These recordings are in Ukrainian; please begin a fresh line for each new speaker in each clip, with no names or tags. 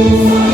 Ooh.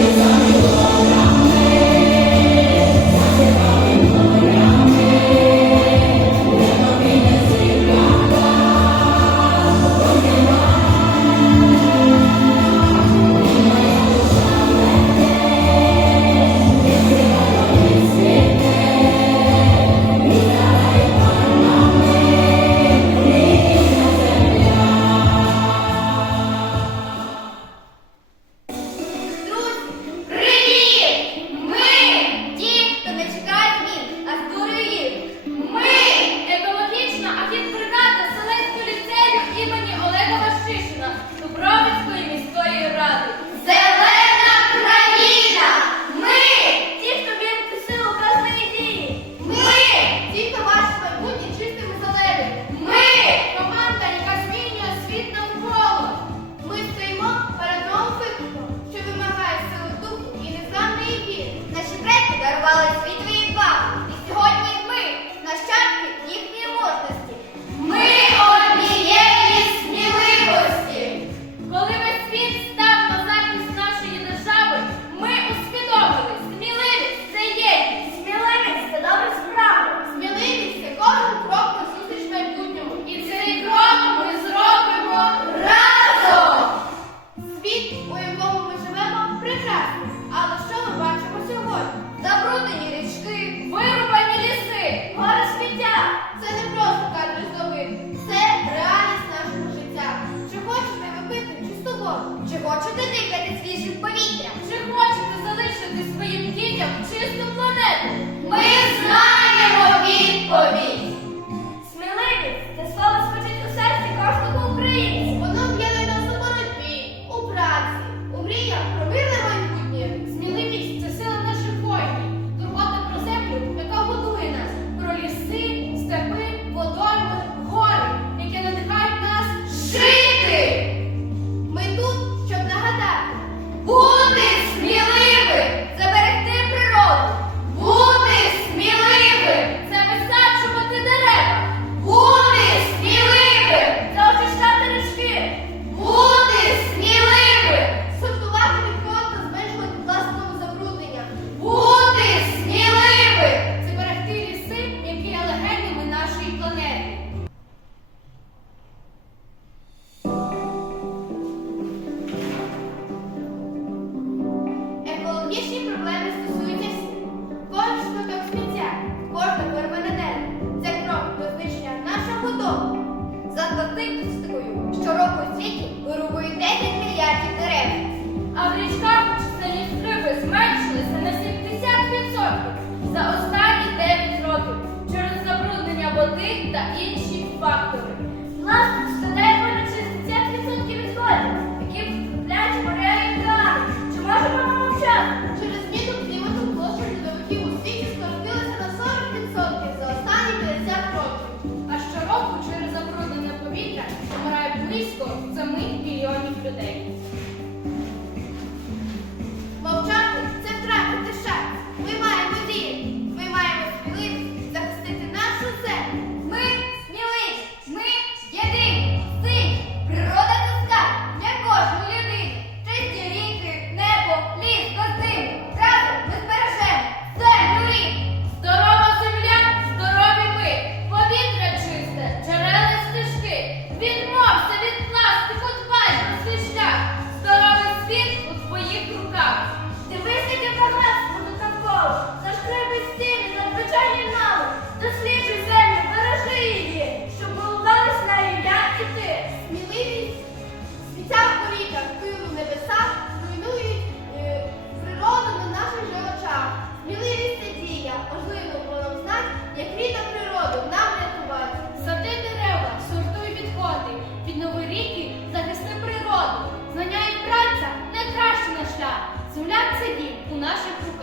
Ось і твій бах. Буде! тиск та інші фактори. Пластик складає понад 60% відходів, які витрапляють моря і. Чи можемо мовчати? Через зміну клімату площа льодовиків у світі скоротилася на 40% за останні 50 років. А щороку через забруднення повітря помирає близько за мільйонів людей. наших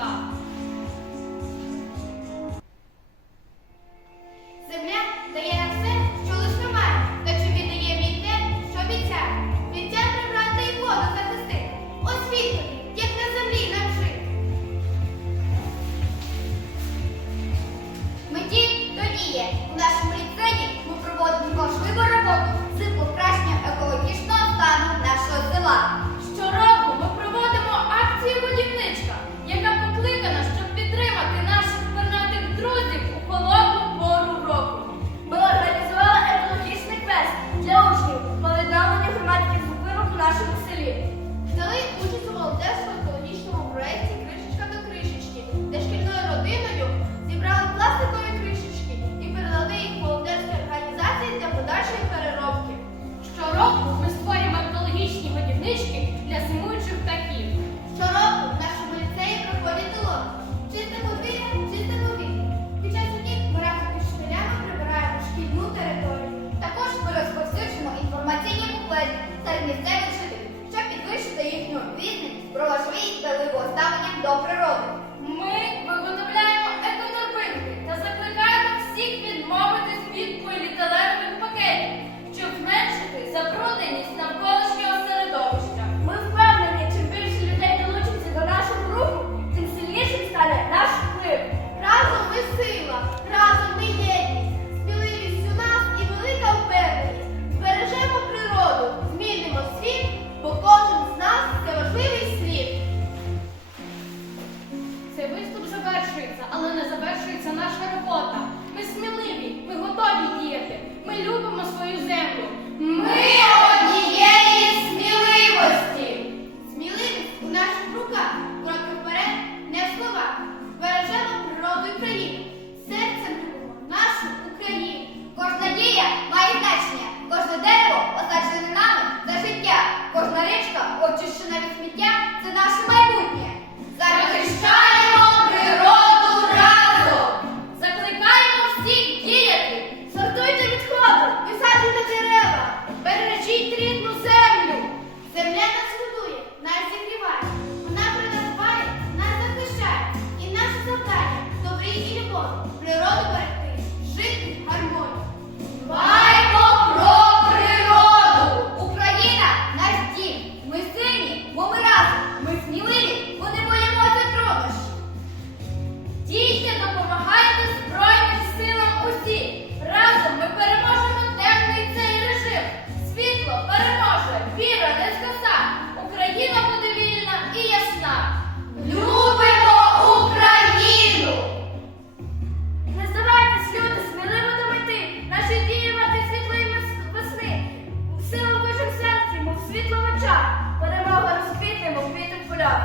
світло в очах, перемога розквітнемо в квітних полях.